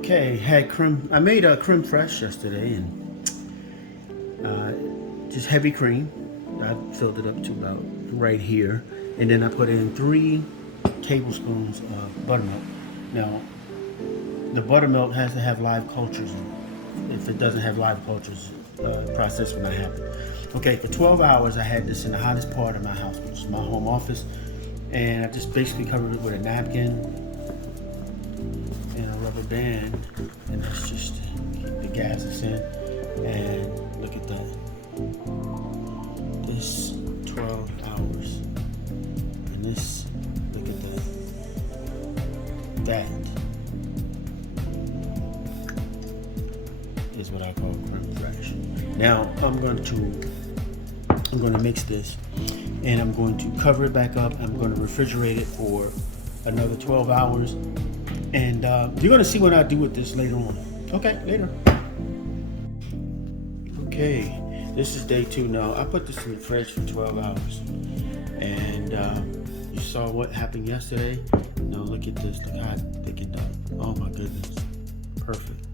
Okay, had creme. I made a creme fraiche yesterday, and just heavy cream. I filled it up to about right here, and then I put in 3 tablespoons of buttermilk. Now, the buttermilk has to have live cultures in it. If it doesn't have live cultures, process will not happen. Okay, for 12 hours I had this in the hottest part of my house, which is my home office, and I just basically covered it with a napkin and a rubber band, and that's just to keep the gases in. And look at that. This 12 hours, and this, look at that. That is what I call crème fraîche. Now I'm going to mix this, and I'm going to cover it back up. I'm going to refrigerate it for another 12 hours, and you're going to see what I do with this later on. Okay, later. Okay, this is day 2 now. I put this in the fridge for 12 hours, and you saw what happened yesterday. Now look at this. Look how it thickened up. Oh my goodness, perfect.